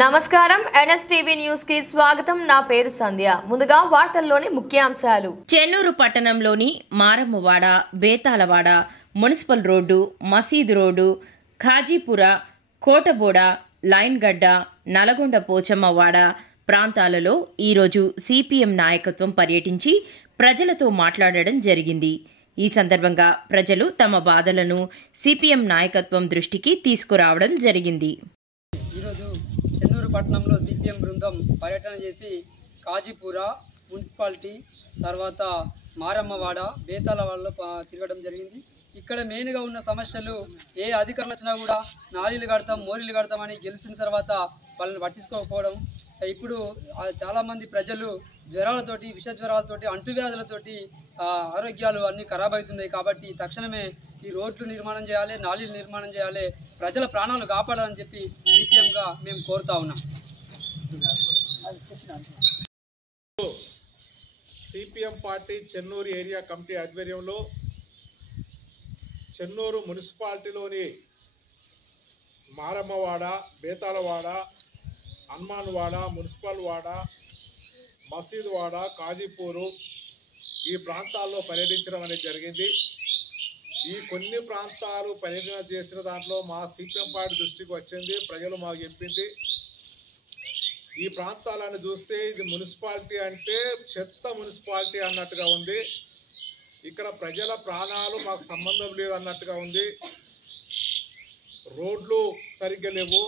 నమస్కారం NSTV news కి స్వాగతం। నా పేరు సంధ్య। ముందుగా వార్తల్లోని ముఖ్యాంశాలు। చెన్నూరు పట్టణంలోని మారమ్మవాడ, బేతాలవాడ, మున్సిపల్ రోడ్డు, మసీదు రోడ్డు, ఖాజీపుర, కోటబోడ, లైన్గడ్డ, నల్గొండ పోచమ్మవాడ ప్రాంతాలలో ఈరోజు సిపిఎం నాయకత్వం పర్యటించి ప్రజలతో మాట్లాడడం జరిగింది। ఈ సందర్భంగా ప్రజలు తమ బాధలను సిపిఎం నాయకత్వం దృష్టికి తీసుకురావడం జరిగింది। ఈరోజు చెన్నూరు పట్టణంలో సిపిఎం బృందం పర్యటన చేసి కాజీపుర మున్సిపాలిటీ తర్వాత మారమ్మవాడ, బేతాలవాడలో తిరగడం జరిగింది। ఇక్కడ మెయిన్గా ఉన్న సమస్యలు ఏ అధికారులు వచ్చినా కూడా నాలీలు కడతాం, మోరీలు కడతామని గెలిచిన తర్వాత వాళ్ళని పట్టించుకోకపోవడం, ఇప్పుడు చాలామంది ప్రజలు జ్వరాలతోటి, విష జ్వరాలతోటి, అంటువ్యాధులతోటి ఆరోగ్యాలు అన్నీ ఖరాబ్ అవుతున్నాయి। కాబట్టి తక్షణమే ఈ రోడ్లు నిర్మాణం చేయాలి, నాలీలు నిర్మాణం చేయాలి, ప్రజల ప్రాణాలు కాపాడాలని చెప్పి సిపిఎంగా మేము కోరుతా ఉన్నాం। CPM party Chennur area committee ఆధ్వర్యంలో చెన్నూరు మున్సిపాలిటీలోని మారమ్మవాడ, బేతాలవాడ, హనుమాన్వాడ, మున్సిపల్ వాడ, మసీదు వాడ, కాజీపూరు ఈ ప్రాంతాల్లో పర్యటించడం అనేది జరిగింది। ఈ కొన్ని ప్రాంతాలు పర్యటన చేసిన దాంట్లో మా సిపిఎం పార్టీ దృష్టికి వచ్చింది, ప్రజలు మాకు చెప్పింది, ఈ ప్రాంతాలను చూస్తే ఇది మున్సిపాలిటీ అంటే చెత్త మున్సిపాలిటీ అన్నట్టుగా ఉంది, ఇక్కడ ప్రజల ప్రాణాలు మాకు సంబంధం లేదు అన్నట్టుగా ఉంది, రోడ్లు సరిగ్గా లేవు,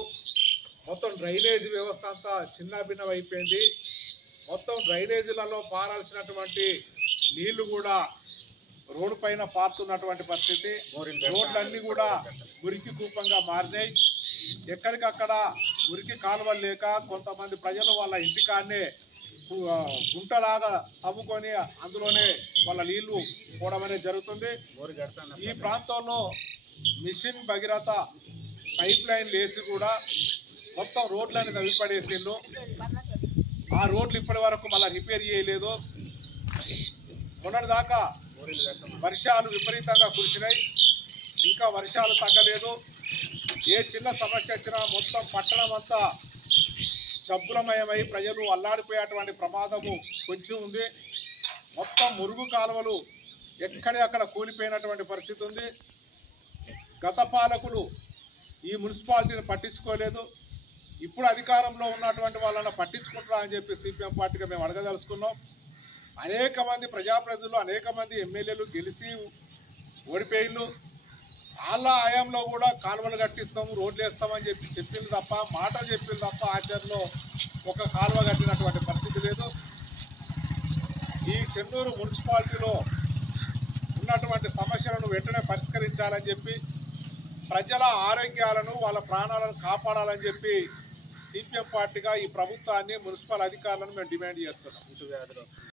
మొత్తం డ్రైనేజ్ వ్యవస్థ అంతా చిన్నాభిన్నం అయిపోయింది, మొత్తం డ్రైనేజీలలో పారాల్సినటువంటి నీళ్లు కూడా రోడ్డు పైన పారుతున్నటువంటి పరిస్థితి, రోడ్లన్నీ కూడా మురికి కూపంగా మారినాయి, ఎక్కడికక్కడ మురికి కాలువలు లేక కొంతమంది ప్రజలు వాళ్ళ ఇంటికాన్నే గుంటలాగా తవ్వుకొని అందులోనే వాళ్ళ నీళ్లు పోవడం అనేది జరుగుతుంది। ఈ ప్రాంతంలో మిషన్ భగీరథ పైప్ లైన్ వేసి కూడా మొత్తం రోడ్లని తవ్విపడేసిండ్రు, ఆ రోడ్లు ఇప్పటి వరకు మళ్ళీ రిపేర్ చేయలేదు। మొన్నటిదాకా వర్షాలు విపరీతంగా కురిసినాయి, ఇంకా వర్షాలు తగ్గలేదు, ఏ చిన్న సమస్య వచ్చినా మొత్తం పట్టణం అంతా జబ్బులమయమై ప్రజలు అల్లాడిపోయేటువంటి ప్రమాదము కొంచెం ఉంది, మొత్తం మురుగు కాలువలు ఎక్కడెక్కడ కూలిపోయినటువంటి పరిస్థితి ఉంది। గత పాలకులు ఈ మున్సిపాలిటీని పట్టించుకోలేదు, ఇప్పుడు అధికారంలో ఉన్నటువంటి వాళ్ళని పట్టించుకుంటారా అని చెప్పి సిపిఎం పార్టీగా మేము అడగదలుచుకున్నాం। అనేక మంది ప్రజాప్రతినిధులు, అనేక మంది ఎమ్మెల్యేలు గెలిచి ఓడిపోయిళ్ళు, వాళ్ళ హయాంలో కూడా కాలువలు కట్టిస్తాము, రోడ్లు వేస్తామని చెప్పి చెప్పింది తప్ప, మాటలు చెప్పింది తప్ప ఆచరణలో ఒక కాలువ కట్టినటువంటి పరిస్థితి లేదు। ఈ చెన్నూరు మున్సిపాలిటీలో ఉన్నటువంటి సమస్యలను వెంటనే పరిష్కరించాలని చెప్పి, ప్రజల ఆరోగ్యాలను, వాళ్ళ ప్రాణాలను కాపాడాలని చెప్పి సిపిఎం పార్టీగా ఈ ప్రభుత్వాన్ని, మున్సిపల్ అధికారులను మేము డిమాండ్ చేస్తున్నాం।